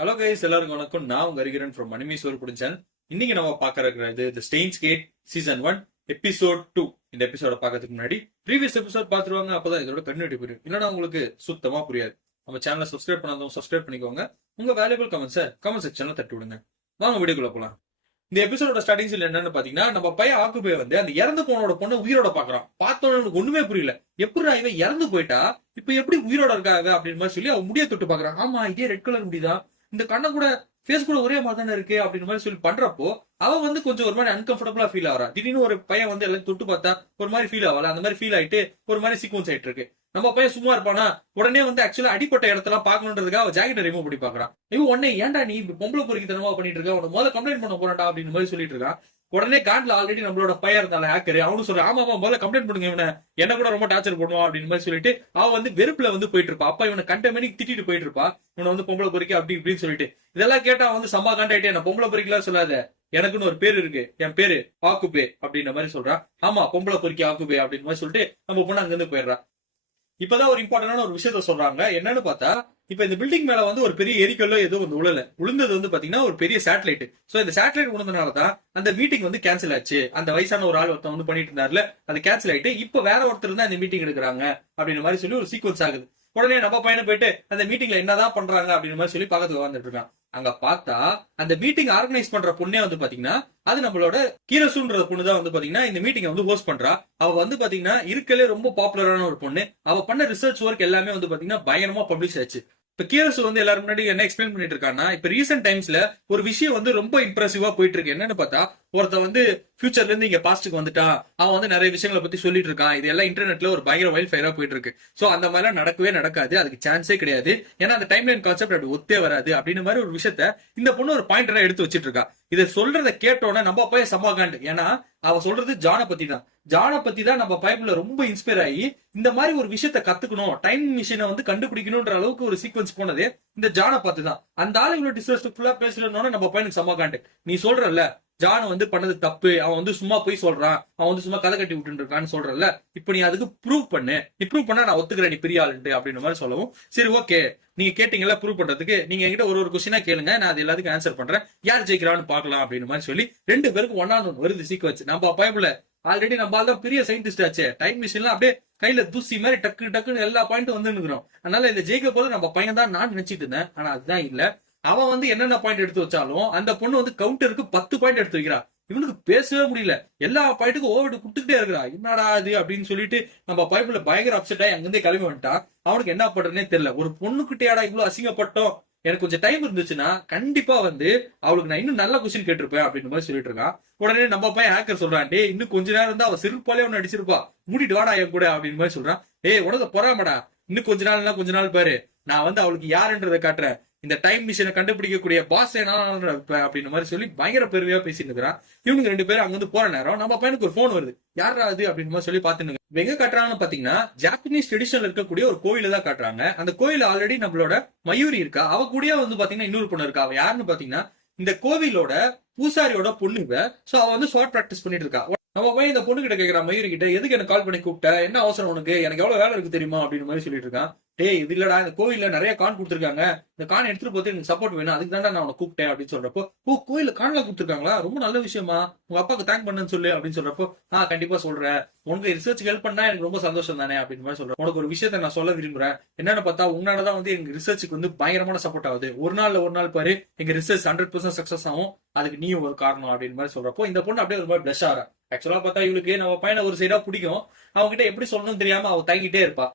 Hello guys, எல்லாருக்கும் வணக்கம். நான் உங்க ஹரிகரன் ஃப்ரம் மணிமேஸ்வர் புடிச்சேன். இன்னைக்கு நம்ம பார்க்க இருக்கிறது தி ஸ்டெயின்ஸ் கேட் சீசன் 1 எபிசோட் 2. இந்த எபிசோட பார்க்கறதுக்கு முன்னாடி ப்ரீவியஸ் எபிசோட் பார்த்துருவாங்க, அப்பதான் இதோட கன்டினியூட்டி புரியும். இல்லைன்னா உங்களுக்கு சுத்தமா புரியாது. நம்ம சேனலை சப்ஸ்கிரைப் பண்ணாதவங்க சப்ஸ்கிரைப் பண்ணிக்கோங்க. உங்க வேல்யூபிள் கமெண்ட்ஸை கமெண்ட் செக்ஷன்ல தட்டி விடுங்க. வாங்க வீடியோக்குள்ள போலாம். இந்த எபிசோட ஸ்டார்டிங்ஸ்ல என்னன்னு பாத்தீங்கன்னா, நம்ம பையன் ஆக்குபே வந்து அந்த இறந்து போனோட பொண்ணு உயிரோட பாக்குறான். பார்த்தோன்னு ஒண்ணுமே புரியல. எப்படி இவன் இறந்து போயிட்டா இப்ப எப்படி உயிரோட இருக்காங்க அப்படின்னு மாதிரி சொல்லி அவன் முடிய தொட்டு பாக்குறான். ஆமா, இதே ரெட் கலர் முடிதான், இந்த கண்ணை கூட ஃபேஸ் கூட ஒரே மாதிரி தானே இருக்கு அப்படின்னு மாதிரி சொல்லி பண்றப்போ அவன் வந்து கொஞ்சம் ஒரு மாதிரி அன்கம்ஃபர்டபுளா ஃபீல் ஆகிறா. திடீர்னு ஒரு பையன் வந்து எல்லாம் தொட்டு பார்த்தா ஒரு மாதிரி ஃபீல் ஆகல. அந்த மாதிரி ஃபீல் ஆயிட்டு ஒரு மாதிரி சீக்வன்ஸ் ஆயிட்டு இருக்கு. நம்ம பையன் சும்மா இருப்பானா, உடனே வந்து ஆக்சுவலா அடிப்பட்ட இடத்தெல்லாம் பாக்கணுன்றதுக்காக அவன் ஜாக்கெட்டை ரிமூவ் பண்ணி பாக்குறான். இவன் உடனே ஏன்டா நீ பொம்பளை பொறுக்கி தனமா பண்ணிட்டு இருக்க, உனக்கு முதல்ல கம்ப்ளைண்ட் பண்ண போறான்டா அப்படின்னு மாதிரி சொல்லிட்டு இருக்கான். உடனே காண்ட்ல ஆல்ரெடி நம்மளோட பையன் இருந்தால ஹேக்கர், அவனு சொல்ற ஆமா முதல்ல கம்ப்ளைண்ட் பண்ணுங்க, இவனை என்ன கூட ரொம்ப டார்ச்சர் பண்ணுவான் அப்படின்னு மாதிரி சொல்லிட்டு அவன் வந்து வெறுப்புல வந்து போயிட்டு இருப்பா. அப்பா இவனை கண்ட மணிக்கு திட்டிட்டு போயிட்டு இருப்பா, இவனை வந்து பொம்பளை பொறுக்கி அப்படி இப்படின்னு சொல்லிட்டு. இதெல்லாம் கேட்டா வந்து சம்மா காண்டாயிட்டே, என்ன பொம்பளை பொறுக்கலாம் சொல்லாத, எனக்குன்னு ஒரு பேரு இருக்கு, என் பேரு ஆக்குபே அப்படின்ற மாதிரி சொல்றான். ஆமா, பொம்பளை பொறுக்கி ஆக்குபே அப்படின்னு மாதிரி சொல்லிட்டு நம்ம பொண்ணு அங்க இருந்து போயிடுறா. இப்பதான் ஒரு இம்பார்ட்டன்டான ஒரு விஷயத்த சொல்றாங்க. என்னன்னு பார்த்தா, இப்ப இந்த பில்டிங் மேல வந்து ஒரு பெரிய எரிக்கல்லோ ஏதோ வந்து விழுந்தது வந்து பாத்தீங்கன்னா ஒரு பெரிய சேட்டலைட். சோ இந்த சேட்டலைட் விழுந்தனாலதான் அந்த மீட்டிங் வந்து கேன்சல் ஆச்சு. அந்த வயசான ஒரு ஆள் ஒருத்தன் வந்து பண்ணிட்டு இருந்தாருல, அது கேன்சல் ஆயிட்டு இப்ப வேற ஒருத்தர் தான் இந்த மீட்டிங் எடுக்கிறாங்க அப்படின்னு மாதிரி சொல்லி ஒரு சீக்வன்ஸ் ஆகுது. உடனே நம்ம பையனை போயிட்டு அந்த மீட்டிங்ல என்னதான் பண்றாங்க அப்படின்னு மாதிரி சொல்லி பக்கத்துல வந்துட்டு இருக்கான். அங்க பார்த்தா அந்த மீட்டிங் ஆர்கனைஸ் பண்ற பொண்ணே வந்து பாத்தீங்கன்னா அது நம்மளோட கீரசுன்ற பொண்ணு தான் வந்து பாத்தீங்கன்னா இந்த மீட்டிங் வந்து ஹோஸ்ட் பண்றா. அவ வந்து பாத்தீங்கன்னா இருக்கலே ரொம்ப பாப்புலரான ஒரு பொண்ணு. அவ பண்ண ரிசர்ச் ஒர்க் எல்லாமே வந்து பாத்தீங்கன்னா பயங்கரமா பப்ளிஷ் ஆச்சு. இப்ப கீரசு வந்து எல்லாரும் முன்னாடி என்ன எக்ஸ்பிளைன் பண்ணிட்டு இருக்கான்னா, இப்ப ரீசென்ட் டைம்ஸ்ல ஒரு விஷயம் வந்து ரொம்ப இம்ப்ரெசிவா போயிட்டு இருக்கு. என்னன்னு பார்த்தா, ஒருத்த வந்து ஃபியூச்சர்ல இருந்து இங்க பாஸ்டுக்கு வந்துட்டான், அவன் வந்து நிறைய விஷயங்களை பத்தி சொல்லிட்டு இருக்கான். இது எல்லாம் இன்டர்நெட்ல ஒரு பயங்கர வைல்ட் ஃபயரா போயிட்டு இருக்கு. சோ அந்த மாதிரிலாம் நடக்கவே நடக்காது, அதுக்கு சான்ஸே கிடையாது. ஏன்னா அந்த டைம்லைன் கான்செப்ட் அப்படி ஒத்தே வராது அப்படின்னு மாதிரி ஒரு விஷயத்த இந்த பொண்ணு ஒரு பாயிண்டரா எடுத்து வச்சிட்டு இருக்கா. இதை சொல்றதை கேட்டோன்னே நம்ம பையன் சமாகாண்டு. ஏன்னா அவ சொல்றது ஜானை பத்தி தான். ஜானை பத்தி தான் நம்ம பைபிள்ல ரொம்ப இன்ஸ்பயர் ஆகி இந்த மாதிரி ஒரு விஷயத்த கத்துக்கணும், டைம் மிஷினை வந்து கண்டுபிடிக்கணும்ன்ற அளவுக்கு ஒரு சீக்வன்ஸ் போனது இந்த ஜானை பார்த்து தான். அந்த ஆளு இவ்வளவு டிஸ்ரெஸ்பெக்ட்ஃபுல்லா பேசுறதுனால நம்ம பையனுக்கு சமாகாண்டு. நீ சொல்றல்ல ஜான் வந்து பண்ணது தப்பு, அவன் வந்து சும்மா போய் சொல்றான், அவன் வந்து சும்மா கதை கட்டி விட்டு இருக்கான்னு சொல்றல, இப்ப நீ அதுக்கு ப்ரூவ் பண்ணு, நீ ப்ரூவ் பண்ணா நான் ஒத்துக்கிறேன், நீ பெரிய ஆளுண்டு அப்படின்னு மாதிரி சொல்லவும், சரி ஓகே நீங்க கேட்டீங்களா ப்ரூவ் பண்றதுக்கு, நீங்க என்கிட்ட ஒரு கொஸ்டினா கேளுங்க, நான் அது எல்லாத்துக்கும் ஆன்சர் பண்றேன், யார் ஜெயிக்கிறான்னு பாக்கலாம் அப்படின்னு மாதிரி சொல்லி ரெண்டு பேருக்கும் ஒன்னான வருது சீக்வன்ஸ். நம்ம பைபிள்ல ஆல்ரெடி நம்ம தான் பெரிய சயின்டிஸ்ட் ஆச்சு, டைம் மிஷின்லாம் அப்படியே கையில தூசி மாதிரி டக்கு டக்குன்னு எல்லா பாயிண்ட்டும் வந்து நிக்கிறோம். அதனால இந்த ஜெயிக்க போது நம்ம பையன் தான் நான் நினைச்சிட்டு இருந்தேன். ஆனா அதுதான் இல்ல. அவன் வந்து என்னென்ன பாயிண்ட் எடுத்து வச்சாலும் அந்த பொண்ணு வந்து கவுண்டருக்கு 10 பாயிண்ட் எடுத்து வைக்கிறா. இவனுக்கு பேசவே முடியல, எல்லா பாயிண்ட்டுக்கும் ஓவர் குடுத்துக்கிட்டே இருக்கிறா. என்னடா அது அப்படின்னு சொல்லிட்டு நம்ம பைபிள்ல பயங்கர அப்செட் ஆகி அங்கிருந்தே கிளம்பி வந்துட்டான். அவனுக்கு என்ன பண்றதுனே தெரியல. ஒரு பொண்ணுகிட்டயாடா இவ்வளவு அசிங்கப்பட்டோம், எனக்கு கொஞ்சம் டைம் இருந்துச்சுன்னா கண்டிப்பா வந்து அவளுக்கு நான் இன்னும் நல்ல கொஸ்டின் கேட்டிருப்பேன் அப்படின்னு மாதிரி சொல்லிட்டு இருக்கான். உடனே நம்ம பையன் ஹேக்கர் சொல்றான், டே இன்னும் கொஞ்ச நேரம் இருந்தா அவ செருப்பாலே ஒன்னு அடிச்சிருப்பா, மூடிட்டு வாடா என் கூட அப்படின்னு மாதிரி சொல்றான். உனக்கு பொறாமடா, இன்னும் கொஞ்ச நாள் பாரு, நான் வந்து அவளுக்கு யாருன்றதை காட்டுறேன், இந்த டைம் மிஷினை கண்டுபிடிக்கக்கூடிய பாஸ் அப்படின்னு மாதிரி சொல்லி பயங்கர பெருமையா பேசிட்டு இருக்கிறான். இவனுக்கு ரெண்டு பேரும் அங்க வந்து போற நேரம் நம்ம பையனுக்கு ஒரு போன் வருது. யாரா அது அப்படின்னு மாதிரி சொல்லி பாத்துன்னு எங்க காட்டுறாங்கன்னு பாத்தீங்கன்னா, ஜாப்பனீஸ் ட்ரெடிஷன்ல இருக்கக்கூடிய ஒரு கோயில தான் காட்டுறாங்க. அந்த கோயில ஆல்ரெடி நம்மளோட மயூரி இருக்கா, அவ கூடயே வந்து பாத்தீங்கன்னா இன்னொரு பொண்ணு இருக்கா. அவ யாருன்னு பாத்தீங்கன்னா இந்த கோவிலோட பூசாரியோட பொண்ணுங்க. சோ அவ வந்து ஷார்ட் பிராக்டிஸ் பண்ணிட்டு இருக்கா. நம்ம போய் இந்த பொண்ணு கிட்ட கேட்கறான், மயூரி கிட்ட, எதுக்கு எனக்கு கால் பண்ணி கூப்பிட்ட, என்ன அவசரம் உனக்கு, எனக்கு எவ்வளவு வேலை இருக்கு தெரியுமா அப்படின்னு மாதிரி சொல்லிட்டு இருக்கான். இது இல்லடா, இந்த கோவில்ல நிறைய கான் கொடுத்துருக்காங்க, இந்த கான் எடுத்துட்டு போது எனக்கு சப்போர்ட் வேணும், அதுக்கு தான் நான் உனக்கு கூப்பிட்டேன் அப்படின்னு சொல்றப்போ, கோயில கான்ல கொடுத்துருக்காங்களா, ரொம்ப நல்ல விஷயமா, உங்க அப்பாக்கு தேங்க் பண்ணுன்னு சொல்லு அப்படின்னு சொல்றப்போ, கண்டிப்பா சொல்றேன், உனக்கு ரிசர்ச் ஹெல்ப் பண்ணா எனக்கு ரொம்ப சந்தோஷம் தானே அப்படின்னு மாதிரி சொல்றேன். உனக்கு ஒரு விஷயத்த நான் சொல்ல விரும்புறேன். என்னன்னு பார்த்தா, உங்களாலதான் வந்து எங்க ரிசர்ச்சுக்கு வந்து பயங்கரமான சப்போர்ட் ஆகுது. ஒரு நாள் பாரு எங்க ரிசர்ச் 100% சக்சஸ் ஆகும், அதுக்கு நீயும் ஒரு காரணம் அப்படின்னு மாதிரி சொல்றப்போ இந்த பொண்ணு அப்படியே ஒரு மாதிரி பிளஷ் ஆறா. ஆக்சுவலா பார்த்தா இவளுக்கு நம்ம பையனை ஒரு சைடா பிடிக்கும், அவங்க கிட்ட எப்படி சொல்லணும்னு தெரியாம அவ தங்கிட்டே இருப்பா.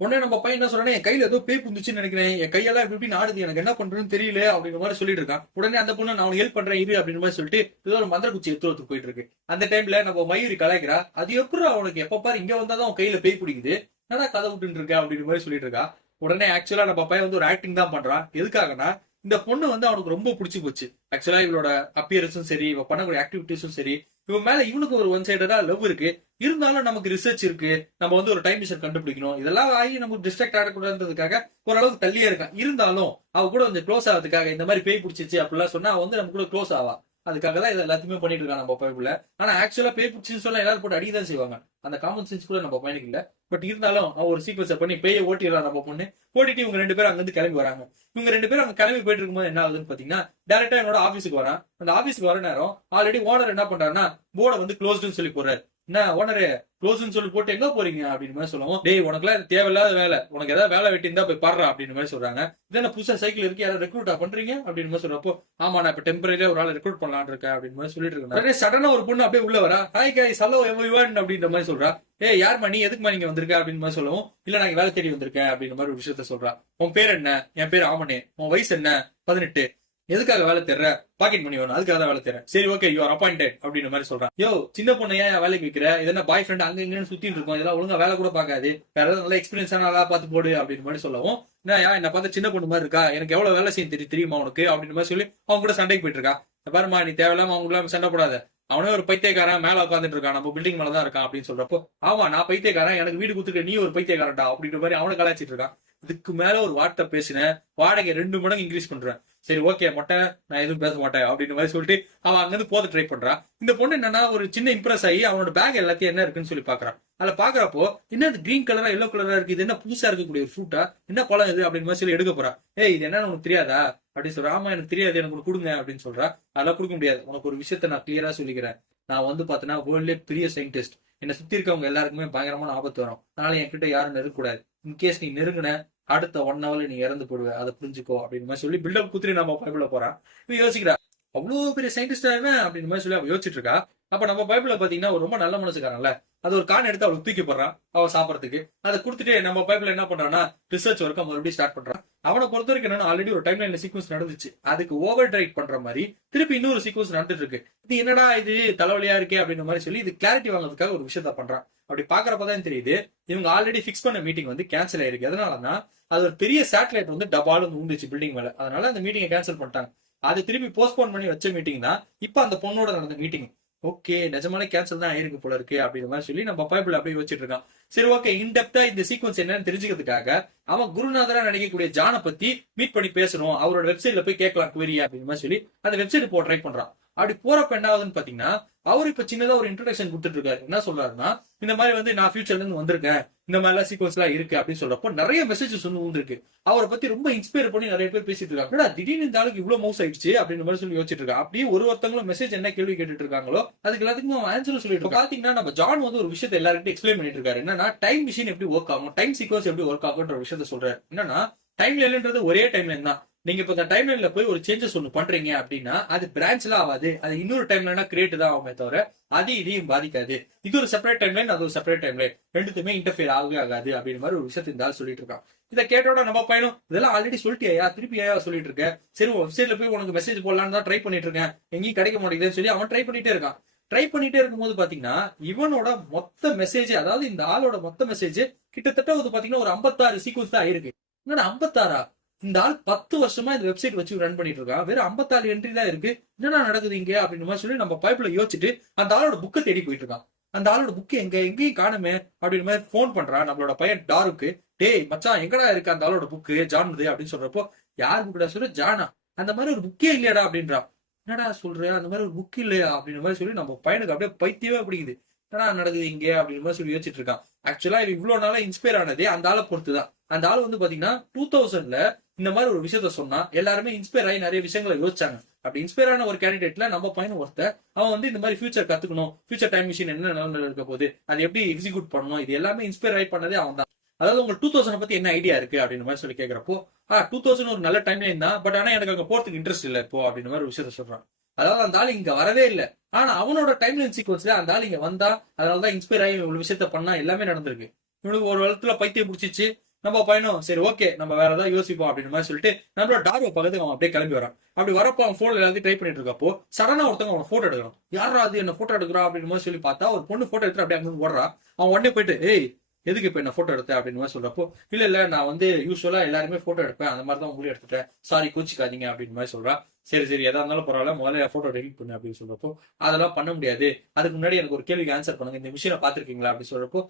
உடனே நம்ம பையன் என்ன சொல்றானே, என் கையில ஏதோ பேய் புந்துச்சுன்னு நினைக்கிறேன், என் கையெல்லாம் எப்படி ஆடுது, எனக்கு என்ன பண்றதுன்னு தெரியல அப்படின்ற மாதிரி சொல்லிட்டு இருக்கான். உடனே அந்த பொண்ணு நான் ஹெல்ப் பண்றேன் இரு அப்படின்னு மாதிரி சொல்லிட்டு ஏதோ ஒரு மந்திர குச்சி எடுத்து போயிட்டு இருக்கு. அந்த டைம்ல நம்ம மயூரி கலாய்க்கிறா, அது எப்படி அவனுக்கு எப்ப பாரு இங்க வந்தாதான் அவன் கையில பேய் பிடிக்குது, என்னடா கதை விட்டு இருக்க அப்படின்னு மாதிரி சொல்லிட்டு இருக்கா. உடனே ஆக்சுவலா நம்ம பையன் வந்து ஒரு ஆக்டிங் தான் பண்றான். எதுக்காகனா இந்த பொண்ணு வந்து அவனுக்கு ரொம்ப பிடிச்சி போச்சு. ஆக்சுவலா இவளோட அப்பியரன்ஸும் சரி, இவ பண்ணக்கூடிய ஆக்டிவிட்டிஸும் சரி, இவன் மேல இவனுக்கு ஒரு ஒன் சைடடா லவ் இருக்கு. இருந்தாலும் நமக்கு ரிசர்ச் இருக்கு, நம்ம வந்து ஒரு டைம் மிஷின் கண்டுபிடிக்கணும், இதெல்லாம் ஆகி நமக்கு டிஸ்ட்ராக்ட் ஆகக்கூடாதுன்றதுக்காக ஓரளவுக்கு தள்ளியே இருக்கான். இருந்தாலும் அவ கூட கொஞ்சம் க்ளோஸ் ஆகிறதுக்காக இந்த மாதிரி பேய் பிடிச்சிச்சு அப்படிலாம் சொன்னா அவ வந்து நம்ம கூட க்ளோஸ் ஆவா. அதுக்காக தான் இது எல்லாத்தையுமே பண்ணிட்டு இருக்கான் நம்ம பைபிள்ல. ஆனா ஆக்சுவலா பேய் பிடிச்சின்னு சொல்ல எல்லாரும் போட்டு அடிதான் செய்வாங்க. அந்த காமன் சென்ஸ் கூட நம்ம பையனுக்கு இல்ல. பட் இருந்தாலும் அவன் ஒரு சீக்வன்ஸை பண்ணி பேயை ஓட்டிடுறான் நம்ம பொண்ணு. ஓட்டிட்டு இவங்க 2 பேரும் அங்கிருந்து கிளம்பி வராங்க. இவங்க 2 பேரும் அங்க கிளம்பி போயிட்டு இருக்கும்போது என்ன ஆகுதுன்னு பாத்தீங்கன்னா, டைரக்டா என்னோட ஆபீஸுக்கு வரான். அந்த ஆபீஸுக்கு வர நேரம் ஆல்ரெடி ஓனர் என்ன பண்றாருன்னா போர்டை வந்து க்ளோஸ்டுன்னு சொல்லி போறாரு. என்ன ஓனரே க்ளோஸ்ன்னு சொல்லி போட்டு எங்க போறீங்க அப்படின்னு மாதிரி சொல்லுவோம். டேய் உனக்குலாம் தேவையில்லாத வேலை, உனக்கு ஏதாவது வேலை வெட்டி இருந்தா போய் பாடுறா அப்படின்னு மாதிரி சொல்றாங்க. இதான் புதுசா சைக்கிள் இருக்கு, யாரும் ரெக்ரூட்டா பண்றீங்க அப்படின்னு மாதிரி சொல்றப்போ, ஆமா நான் இப்ப டெம்பரரியா ஒரு ஆள் ரெக்ரூட் பண்ணலான்னு இருக்கேன் அப்படின்னு மாதிரி சொல்லிட்டு இருக்கேன். சடனா ஒரு பொண்ணு அப்படியே உள்ள வரா. ஹாய் கைஸ், ஹலோ எவ்ரிவன் அப்படின்ற மாதிரி சொல்றா. ஏய் யார்மா நீ, எதுக்குமா நீங்க வந்திருக்க அப்படின்னு மாதிரி சொல்லவும், இல்ல நான் வேலை தேடி வந்திருக்கேன் அப்படின்ற மாதிரி ஒரு விஷயத்த சொல்றா. உன் பேர் என்ன? என் பேர் ஆமனே. உன் வயசு என்ன? 18. எதுக்காக வேலை தேர்ற? பாக்கெட் மணி வேணும், அதுக்காக தான் வேலை தேர்றேன். சரி ஓகே, யூ ஆர் அப்பாயிண்டட் அப்படின்ற மாதிரி சொல்றான். யோ சின்ன பொண்ணு ஏன் வேலைக்கு வைக்கிற? இது என்ன பாய் ஃப்ரெண்ட் அங்க இங்கன்னு சுத்திட்டு இருக்கோம், இதெல்லாம் ஒழுங்கா வேலை கூட பாக்காது, வேற ஏதாவது நல்ல எக்ஸ்பீரியன்ஸான ஆளா பார்த்து போடு அப்படின்னு மாதிரி சொல்லவும், என்ன பார்த்து சின்ன பொண்ணு மாதிரி இருக்கா, எனக்கு எவ்வளவு வேலை செய்ய தெரியுமா உனக்கு அப்படின்னு மாதிரி சொல்லி அவங்க கூட சண்டைக்கு போயிட்டு இருக்கா. பாருமா நீ தேவையில்லாம அவங்க சண்டை போடாத, அவனே ஒரு பைத்தியக்காரன் மேல உட்காந்துட்டு இருக்கான், நம்ம பில்டிங் மேலதான் இருக்கான் அப்படின்னு சொல்றப்போ, ஆமா நான் பைத்தியக்காரன், எனக்கு வீடு கொடுத்துட்டு நீ ஒரு பைத்தியக்காரன்டா அப்படின்ற மாதிரி அவனை கலாச்சிட்டு இருக்கான். இதுக்கு மேல ஒரு வார்த்தை பேசினேன், வாடகை 2 மடங்கு இன்க்ரீஸ் பண்றேன். சரி ஓகே மொட்டை, நான் எதுவும் பேச மாட்டேன் அப்படின்ற மாதிரி சொல்லிட்டு அவன் அங்கிருந்து போத ட்ரை பண்றான். இந்த பொண்ணு என்னன்னா ஒரு சின்ன இம்ப்ரெஸ் ஆகி அவனோட பேக் எல்லாத்தையும் என்ன இருக்குன்னு சொல்லி பாக்குறான். அதுல பாக்குறப்போ என்ன கிரீன் கலரா எல்லோ கலரா இருக்கு, இது என்ன புதுசா இருக்கக்கூடிய ஒரு ஃப்ரூட்டா, என்ன பழம் இது அப்படின்னு மாதிரி சொல்லி எடுக்க போறான். ஏய் இது என்ன உனக்கு தெரியாதா அப்படின்னு சொல்ற. ஆமா எனக்கு தெரியாது, எனக்கு ஒன்று கொடுங்க அப்படின்னு சொல்றா. அதெல்லாம் கொடுக்க முடியாது, உனக்கு ஒரு விஷயத்த நான் கிளியரா சொல்லிக்கிறேன். நான் வந்து பாத்தீங்கன்னா வேர்ல்ட்லயே பெரிய சயின்டிஸ்ட், என்னை சுத்தி இருக்கவங்க எல்லாருக்குமே பயங்கரமான ஆபத்து வரும், அதனால என்கிட்ட யாரும் நெருங்கக்கூடாது. இன்கேஸ் நீ நெருங்கின அடுத்த 1 ஹவர்ல நீ இறந்து போடுவ, அதை புரிஞ்சுக்கோ அப்படின்னு மாதிரி சொல்லி பில்டப் குத்துட்டு நம்ம பைபிள்ல போறான். இவன் யோசிக்கிறா அவ்வளவு பெரிய சயின்டிஸ்ட் அப்படின்னு மாதிரி சொல்லி அவ யோசிச்சுட்டு இருக்கா. அப்ப நம்ம பைபிள்ல பாத்தீங்கன்னா ஒரு ரொம்ப நல்ல மனசுக்காரன்ல, அது ஒரு கான் எடுத்து அவளுக்கு தூக்கி போடுறான் அவ சாப்பிடறதுக்கு. அதை கொடுத்துட்டு நம்ம பைபிள்ல என்ன பண்றான்னா ரிசர்ச் ஒர்க்க மறுபடியும் ஸ்டார்ட் பண்றான். அவனை பொறுத்த வரைக்கும் என்னன்னா ஆல்ரெடி ஒரு டைம்லைன்ல சீக்வன்ஸ் நடந்துச்சு, அதுக்கு ஓவர் ரைட் பண்ற மாதிரி திருப்பி இன்னொரு சீக்வன்ஸ் நடந்துட்டு இருக்கு. இது என்னடா இது தலைவலியா இருக்கே அப்படின்ற மாதிரி சொல்லி இது கிளாரிட்டி வாங்குறதுக்காக ஒரு விஷயத்த பண்றான். அப்படி பாக்குறப்பதான் தெரியுது இவங்க ஆல்ரெடி பிக்ஸ் பண்ண மீட்டிங் வந்து கேன்சல் ஆயிருக்கு. எதனாலன்னா அது ஒரு பெரிய சேட்டலைட் வந்து டபாலும் ஊந்துச்சு பில்டிங் மேல, அதனால அந்த மீட்டிங்கை கேன்சல் பண்ணிட்டாங்க. அது திருப்பி போஸ்ட்போன் பண்ணி வச்ச மீட்டிங் தான் இப்ப அந்த பொண்ணோட நடந்த மீட்டிங். ஓகே நிஜமான கேன்சல் தான் ஆயிருக்கு போல இருக்கு அப்படின்ற மாதிரி சொல்லி நம்ம பைபிள் அப்படியே வச்சிட்டு இருக்கான். சரி ஓகே, இன்டெப்தா இந்த சீக்வன்ஸ் என்னன்னு தெரிஞ்சுக்கிறதுக்காக அவன் குருநாதரா நினைக்கக்கூடிய ஜானை பத்தி மீட் பண்ணி பேசணும், அவரோட வெப்சைட்ல போய் கேட்கலாம் குவெரி அப்படின்னு மாதிரி சொல்லி அந்த வெப்சைட் போக ட்ரை பண்றான். அப்படி போறப்ப என்ன ஆகுதுன்னு பாத்தீங்கன்னா, அவர் இப்ப சின்னதா ஒரு இன்ட்ரோடக்ஷன் கொடுத்துட்டு இருக்காரு. என்ன சொல்றாருன்னா, இந்த மாதிரி வந்து நான் ஃபியூச்சர்ல இருந்து வந்திருக்கேன், இந்த மாதிரி எல்லாம் சீக்வன்ஸ் எல்லாம் இருக்கு அப்படின்னு சொல்றப்போ நிறைய மெசேஜஸ் வந்து வந்திருக்கு. அவரை பத்தி ரொம்ப இன்ஸ்பயர் பண்ணி நிறைய பேர் பேசிட்டு இருக்காங்க. திடீர்னு இந்த ஆளுக்கு இவ்வளவு மவுஸ் ஆயிடுச்சு அப்படின்னு மாதிரி சொல்லி யோசிச்சுட்டு இருக்கான். அப்படியே ஒருத்தங்களும் மெசேஜ் என்ன கேள்வி கேட்டுட்டு இருக்காங்களோ அதுக்கு எல்லாத்துக்கும் ஆன்சரும் சொல்லிட்டு இருக்கான். பாத்தீங்கன்னா நம்ம ஜான் வந்து ஒரு விஷயத்தை எல்லாருக்கிட்டும் எக்ஸ்பிளைன் பண்ணிட்டு இருக்காரு. என்னன்னா டைம் மிஷின் எப்படி ஒர்க் ஆகும், டைம் சீக்வன்ஸ் எப்படி ஒர்க் ஆகுன்ற விஷயத்த சொல்றாரு. என்னன்னா டைம் லைன்ன்றது ஒரே டைம் லைன் தான். நீங்க இப்ப இந்த டைம் லைன்ல போய் ஒரு சேஞ்சஸ் ஒண்ணு பண்றீங்க அப்படின்னா அது பிரான்ச்லாம் ஆகாது, அது இன்னொரு டைம் லைனா கிரியேட் தான் ஆகுமே தவிர அது இதையும் பாதிக்காது. இது ஒரு செப்பரேட் டைம் லைன், அது ஒரு செப்பரேட் டைம் லைன், ரெண்டுத்துமே இன்டர்ஃபியர் ஆகவே ஆகாது அப்படின்ற மாதிரி ஒரு விஷயத்தை இருந்தாலும் சொல்லிட்டு இருக்கான். இதை கேட்டோட நம்ம பையனும் இதெல்லாம் ஆல்ரெடி சொல்லிட்டியா, திருப்பி ஏன் சொல்லிட்டு இருக்கேன், சரி வெப்சைட்ல போய் உனக்கு மெசேஜ் போடலான்னு தான் ட்ரை பண்ணிட்டு இருக்கேன், எங்கேயும் கிடைக்க மாட்டேங்குதுன்னு சொல்லி அவன் ட்ரை பண்ணிட்டே இருக்கான். ட்ரை பண்ணிட்டே இருக்கும்போது பாத்தீங்கன்னா இவனோட மொத்த மெசேஜ், அதாவது இந்த ஆளோட மொத்த மெசேஜ் கிட்டத்தட்ட வந்து பாத்தீங்கன்னா ஒரு 56 சீக்வன்ஸ் தான் இருக்கு. 56? இந்த ஆள் 10 வருஷமா இந்த வெப்சைட் வச்சு ரன் பண்ணிட்டு இருக்கான், வெறும் 54 என்ட்ரி தான் இருக்கு, என்னடா நடக்குது இங்க அப்படின்னு மாதிரி சொல்லி நம்ம பைப்ல யோசிச்சுட்டு அந்த ஆளோட புக்கை தேடி போயிட்டு இருக்கான். அந்த ஆளோட புக்கு எங்கேயும் காணுமே அப்படின்னு மாதிரி போன் பண்றான் நம்மளோட பையன் டாருக்கு. டேய் மச்சான் எங்கடா இருக்கு அந்த ஆளோட புக்கு, ஜானுது அப்படின்னு சொல்றப்போ, யார் புக்குடா சொல்ற, ஜானா, அந்த மாதிரி ஒரு புக்கே இல்லையாடா அப்படின்றான். என்னடா சொல்ற, அந்த மாதிரி ஒரு புக் இல்லையா அப்படின்ற மாதிரி சொல்லி நம்ம பையனுக்கு அப்படியே பைத்தியமே பிடிக்குது. என்னடா நடக்குது இங்க அப்படின்னு மாதிரி சொல்லி யோசிச்சுட்டு இருக்கான். ஆக்சுவலா இவ்வளவு நாளா இன்ஸ்பயர் ஆனதே அந்த ஆளை பொறுத்துதான். அந்த ஆள் வந்து பாத்தீங்கன்னா 2000ல இந்த மாதிரி ஒரு விஷயத்த சொன்னா எல்லாருமே இன்ஸ்பயர் ஆகி நிறைய விஷயங்களை யோசிச்சாங்க. அப்படி இன்ஸ்பயர் ஆன ஒரு கேண்டிடேட்ல நம்ம பையன் ஒருத்தர், அவன் வந்து இந்த மாதிரி ஃபியூச்சர் கத்துக்கணும், ஃபியூச்சர் டைம் மிஷின் என்ன நிலைமையில இருக்க போது, அது எப்படி எக்ஸிக்யூட் பண்ணணும், இது எல்லாமே இன்ஸ்பயர் ஆகி பண்ணதே அவன் தான். அதாவது உங்களுக்கு 2000 பத்தி என்ன ஐடியா இருக்கு அப்படின்னு மாதிரி சொல்லி கேட்கிறப்போ, 2000 ஒரு நல்ல டைம் லைன் தான், பட் ஆனா எனக்கு அங்க போறதுக்கு இன்ட்ரெஸ்ட் இல்லை இப்போ அப்படின்னு மாதிரி விஷயத்த சொல்றான். அதாவது அந்த ஆள் இங்க வரவே இல்லை, ஆனா அவனோட டைம் லைன் சீக்வன்ஸ்ல அந்த ஆள் இங்க வந்தா, அதனாலதான் இன்ஸ்பயர் ஆகி இவ்வளவு விஷயத்த பண்ணா எல்லாமே நடந்திருக்கு. இவனுக்கு ஒரு இடத்துல பைத்தியம் பிடிச்சிச்சு. நம்ம பையனும் சரி ஓகே நம்ம வேற ஏதாவது யோசிப்போம் அப்படின்னு மாதிரி சொல்லிட்டு நம்மளோட டார்வை பக்கத்துக்கு அவன் அப்படியே கிளம்பி வரான். அப்படி வரப்போ அவன் போன்ல எல்லாத்தையும் ட்ரை பண்ணிட்டு இருக்கப்போ சடனா ஒருத்தவங்க அவன் போட்டோ எடுக்கிறான். யாரா அது என்ன போட்டோ எடுக்கிறான் அப்படின்னு மாதிரி சொல்லி பார்த்தா ஒரு பொண்ணு போட்டோ எடுத்து அப்படியே அங்கே ஓடுறான். அவன் உடனே போயிட்டு ஏய் எதுக்கு இப்ப என்ன போட்டோ எடுத்த அப்படின்னு மாதிரி சொல்றப்போ, இல்ல நான் வந்து யூஸ்வலா எல்லாருமே போட்டோ எடுப்பேன், அந்த மாதிரி தான் உங்களையும் எடுத்துட்டேன், சாரி கோச்சிக்காதீங்க அப்படின்னு மாதிரி சொல்றான். சரி எதா இருந்தாலும் பரவாயில்ல, முதல்ல போட்டோ டெலிட் பண்ணு அப்படின்னு சொல்றப்போ, அதெல்லாம் பண்ண முடியாது, அதுக்கு முன்னாடி எனக்கு ஒரு கேள்விக்கு ஆன்சர் பண்ணுங்க, இந்த மிஷினை பாத்திருக்கீங்களா அப்படின்னு சொல்றப்போ,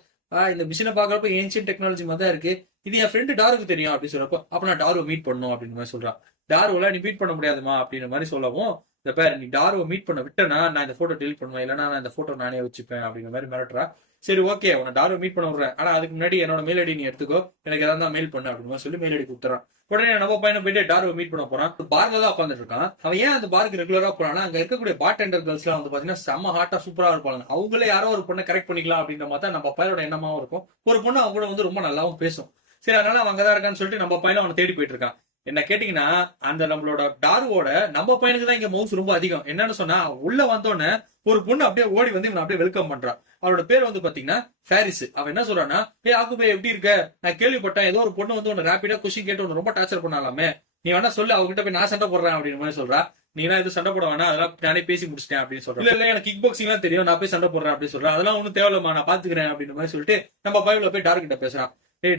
இந்த மிஷினை பாக்குறப்போ ஏன்ஷியன் டெக்னாலஜி மாதிரி தான் இருக்கு, இது என் ஃப்ரெண்டு டாருக்கு தெரியும் அப்படின்னு சொல்றப்போ, அப்ப நான் டார்வை மீட் பண்ணணும் அப்படின்னு மாதிரி சொல்றான். டார்வெல்லாம் நீ மீட் பண்ண முடியாதுமா அப்படின்ற மாதிரி சொல்லவும், இந்த பேர் நீ டாரோவை மீட் பண்ண விட்டனா நான் இந்த போட்டோ டெலிட் பண்ணுவேன், இல்லைன்னா நான் இந்த போட்டோ நானே வச்சுப்பேன் அப்படிங்கிற மாதிரி மிரட்டுறா. சரி ஓகே உன டாரோ மீட் பண்ண விடுறேன், ஆனா அதுக்கு முன்னாடி என்னோட மெயில் ஐடி நீ எடுத்துக்கோ, எனக்கு ஏதாவது மெயில் பண்ணு அப்படின்னு சொல்லி மெயில் ஐடி கொடுத்துறான். உடனே நம்ம பையனை போயிட்டு டாரோவை மீட் பண்ண போறான். பார்ல தான் உட்காந்துட்டு இருக்கான். அவன் ஏன் அந்த பாருக்கு ரெகுலரா போறான்னா அங்க இருக்கக்கூடிய பார்டெண்டர் கேர்ள்ஸ் எல்லாம் வந்து பாத்தீங்கன்னா செம்ம ஹாட்டா சூப்பரா இருப்பாங்க. அவங்களே யாரோ ஒரு பொண்ணை கரெக்ட் பண்ணிக்கலாம் அப்படின்ற மாதிரி தான் நம்ம பையனோட எண்ணமாவும் இருக்கும். ஒரு பொண்ணு அவங்க கூட வந்து ரொம்ப நல்லாவும் பேசும். சரி அதனால அவன் அங்கதான் இருக்கான்னு சொல்லிட்டு நம்ம பையனை அவனை தேடி போயிட்டு இருக்கான். என்ன கேட்டீங்கன்னா அந்த நம்மளோட டாருவோட நம்ம பையனுக்கு தான் இங்க மவுஸ் ரொம்ப அதிகம். என்னன்னு சொன்னா உள்ள வந்தோடனே ஒரு பொண்ணு அப்படியே ஓடி வந்து இவனை அப்படியே வெல்கம் பண்றான். அவளோட பேர் வந்து பாத்தீங்கன்னா பாரிஸ். அவன் என்ன சொல்றான்னா, ஆக்குபே எப்படி இருக்க, நான் கேள்விப்பட்டேன் ஏதோ ஒரு பொண்ணு வந்து உன்னை ரேபிடா கொஸ்டின் கேட்டு உன்னை ரொம்ப டார்ச்சர் பண்ணலாமே, நீ வேணா சொல்லு, அவகிட்ட போய் நான் சண்டை போடுறேன் அப்படின்னு மாதிரி சொல்றா. நீனா எதுவும் சண்டை போட வேணா, அதெல்லாம் நானே பேசி முடிச்சிட்டேன் அப்படின்னு சொல்றேன். இல்ல எனக்கு கிக் பாக்ஸிங் எல்லாம் தெரியும், நான் போய் சண்டை போடுறேன் அப்படின்னு சொல்றேன். அதெல்லாம் ஒன்னும் தேவையில்லமா, நான் பாத்துக்கிறேன் அப்படின்னு மாதிரி சொல்லிட்டு நம்ம பைபிள போய் டாரு கிட்ட பேசுறான்.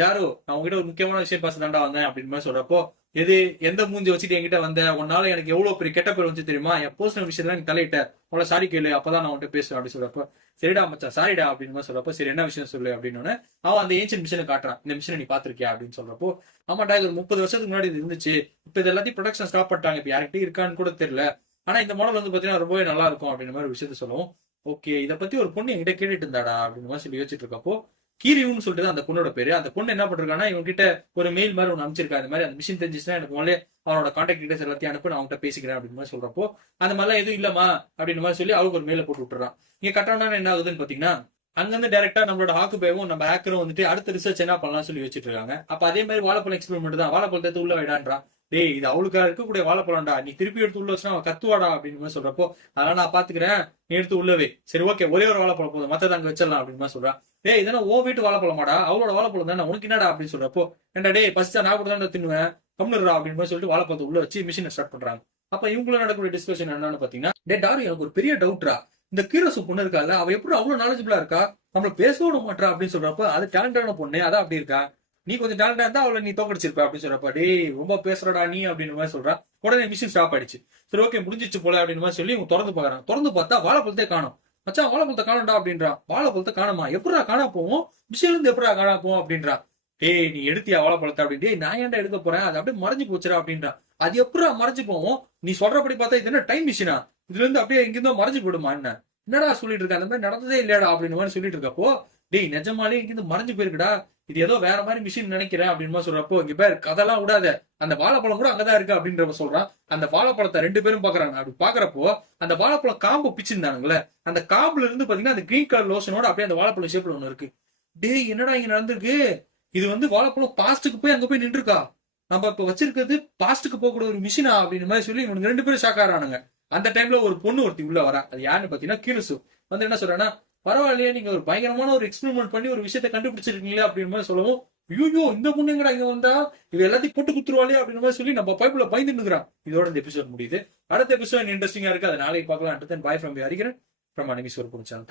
டாரு நான் உங்ககிட்ட ஒரு முக்கியமான விஷயம் பேச தாண்டா வந்தேன் அப்படின்னு மாதிரி சொல்றப்போ, எது எந்த மூஞ்சி வச்சுட்டு என்கிட்ட வந்த, உன்னால எனக்கு எவ்வளவு பெரிய கெட்ட பேர் வந்து தெரியுமா, என் பர்சனல் விஷயத்துல நீ தலையிட்ட, அவ்வளவு சாரி கேளு, அப்பதான் நான் உன்கிட்ட பேசுவேன் அப்படின்னு சொல்றப்போ, சரிடா மச்சான் சாரிடா அப்படின்னு மாதிரி சொல்றப்போ, சரி என்ன விஷயம் சொல்லு அப்படின்னு அவன் அந்த ஏன்ஷியன் மிஷினை காட்டுறான். இந்த மிஷினை நீ பாத்திருக்கியா அப்படின்னு சொல்றப்போ, ஆமாடா இது ஒரு 30 வருஷத்துக்கு முன்னாடி இது இருந்துச்சு, இப்ப இது எல்லாத்தையும் ப்ரொடக்ஷன் ஸ்டாப் பண்ணிட்டாங்க, இப்ப யார்கிட்டயும் இருக்கான்னு கூட தெரியல, ஆனா இந்த மாடல் வந்து பாத்தீங்கன்னா ரொம்பவே நல்லா இருக்கும் அப்படின்ற மாதிரி விஷயத்த சொல்லுவோம். ஓகே இதை பத்தி ஒரு பொண்ணு என்கிட்ட கேட்டுட்டு இருந்தாடா அப்படின்னு மாதிரி சொல்லி யோசிச்சுட்டு இருக்கப்போ, கீரிவுன்னு சொல்லிட்டு அந்த பொண்ணோட பேரு. அந்த பொண்ணு என்ன பண்றாங்கன்னா இவங்க கிட்ட ஒரு மெயில் மாதிரி ஒன்று அனுப்பிச்சிருக்கா, இந்த மாதிரி அந்த மிஷின் தெரிஞ்சுச்சுன்னா எனக்கு முதல்ல அவனோட கான்டாக்ட் டீடைல்ஸ் எல்லாத்தையும் அனுப்பி நான் அவங்ககிட்ட பேசிக்கிறேன் அப்படின்னு மாதிரி சொல்றப்போ, அந்த மாதிரிலாம் எதுவும் இல்லமா அப்படின்னு மாதிரி சொல்லி அவருக்கு ஒரு மெயில போட்டு விட்டுறான். இங்க கட்டணம் என்ன ஆகுதுன்னு பாத்தீங்கன்னா, அங்கிருந்து டைரக்டா நம்மளோட ஹாக்குபேவும் நம்ம ஹேக்கரும் வந்துட்டு அடுத்த ரிசர்ச் என்ன பண்ணலாம் சொல்லி வச்சுட்டு இருக்காங்க. அப்ப அதே மாதிரி வாழைப்பழம் எக்ஸ்பெரிமெண்ட் தான், வாழைப்பழத்தை எடுத்து உள்ள விடான்றான். டேய் இது அவளுக்கா இருக்கக்கூடிய வாழைப்பழம்டா, நீ திருப்பி எடுத்து உள்ள வச்சுனா அவன் கத்துவாடா அப்படின்னு மாதிரி சொல்றப்போ, அதெல்லாம் நான் பாத்துக்கிறேன், நீ எடுத்து உள்ளவே, சரி ஓகே ஒரே ஒரு வாழைப்பழம் போதும், மத்ததை அங்க வச்சிடலாம் அப்படின்னு மாதிரி சொல்றான். டேய் இதெல்லாம் ஓ வீட்டு வாழைப்பழமாடா, அவளோட வாழைப்பழம் தானே, உனக்கு என்னடா அப்படின்னு சொல்றப்போ, ஏன்டா டேய் பசிச்சா நான் கூட தான் தின்னுவேன், கம்னுறா அப்படின்னு மாதிரி சொல்லிட்டு வாழைப்பழத்தை உள்ள வச்சு மிஷினை ஸ்டார்ட் பண்றாங்க. அப்ப இவங்களும் நடக்கக்கூடிய டிஸ்கஷன் என்னன்னு பாத்தீங்கன்னா, டே டாரு எனக்கு ஒரு பெரிய டவுட்ரா, இந்த கீரோசு பொண்ணு இருக்கால அவ எப்படி அவ்வளவு நாலேஜபிளா இருக்கா, நம்மள பேசவும் மாட்டா அப்படின்னு சொல்றப்ப, அது டேலண்டான பொண்ணு அதான் அப்படி இருக்கா, நீ கொஞ்சம் டேலண்டா இருந்தா அவளை நீ தோக்கடிச்சிருப்ப அப்படின்னு சொல்றப்ப, டேய் ரொம்ப பேசுறடா நீ அப்படின்னு மாதிரி சொல்றா. உடனே மிஷின் ஸ்டாப் ஆயிடுச்சு. சரி ஓகே முடிஞ்சிச்சு போல அப்படின்னு மாதிரி சொல்லி இவங்க திறந்து பாக்குறான். திறந்து பார்த்தா வாழைப்பழத்தை காணும். மச்சான் வாழைப்பழத்தை காணண்டா அப்படின்றான். வாழைப்பழத்தை காணமா, எப்படா காணா போவோம், மிஷின்ல இருந்து எப்படா காணா போவோம் அப்படின்றான். டேய் நீ எடுத்தியா வாழைப்பழத்தை அப்படின்னு, நான் ஏன்டா எடுக்க போறேன், அது அப்படியே மறைஞ்சு போச்சுடா அப்படின்றான். அது எப்படா மறைஞ்சு போவோம், நீ சொல்றபடி பார்த்தா இது என்ன டைம் மிஷினா, இதுல இருந்து அப்படியே எங்கிருந்தோ மறைஞ்சு போயிடுமா என்ன, என்னடா சொல்லிட்டு இருக்க, அந்த மாதிரி நடந்ததே இல்லையாடா அப்படின்னு மாதிரி சொல்லிட்டு இருக்கப்போ, டேய் நிஜமாலே இங்கிருந்து மறைஞ்சு போயிருக்குடா, இது ஏதோ வேற மாதிரி மிஷின் நினைக்கிறேன் அப்படின்னு சொல்றப்போ, இங்க பேர் கதெல்லாம் விடாத, அந்த வாழைப்பழம் கூட அங்கதான் இருக்கு அப்படின்ற சொல்றான். அந்த வாழைப்பழத்தை 2 பேரும் பாக்குறாங்க. அப்படி பாக்குறப்போ அந்த வாழைப்பழம் காம்பு பிச்சிருந்தானுங்களே, அந்த காம்புல இருந்து பாத்தீங்கன்னா அந்த கிரீன் கலர் லோஷனோட அப்படியே அந்த வாழைப்பழம் ஷேப்ல ஒண்ணு இருக்கு. டேய் என்னடா இங்க நடந்திருக்கு, இது வந்து வாழைப்பழம் பாஸ்டுக்கு போய் அங்க போய் நின்று இருக்கா, நம்ம இப்ப வச்சிருக்கிறது பாஸ்டுக்கு போகக்கூடிய ஒரு மிஷினா அப்படின்னு மாதிரி சொல்லி இவனுக்கு 2 பேரும் ஷாக் ஆறானுங்க. அந்த டைம்ல ஒரு பொண்ணு ஒருத்தி உள்ள வரா. அது யாருன்னு பாத்தீங்கன்னா கீரசு. வந்து என்ன சொல்றான்னா, பரவாயில்லையே நீங்க ஒரு பயங்கரமான ஒரு எக்ஸ்பெரிமெண்ட் பண்ணி ஒரு விஷயத்தை கண்டுபிடிச்சிருக்கீங்களே அப்படின்னு மாதிரி சொல்லவும், ஐயோ இந்த பொண்ணுங்கடா இங்க வந்தா இது எல்லாத்தையும் போட்டு குத்துருவாளே அப்படின்னு மாதிரி சொல்லி நம்ம பைப்புல பயந்து நிற்கிறான். இதோட இந்த எபிசோட் முடியுது. அடுத்த எபிசோட் இன்ட்ரெஸ்டிங்கா இருக்கு, அதை நாளைக்கு பார்க்கலாம். Bye from Hariharan from anime சோறு சேனல்.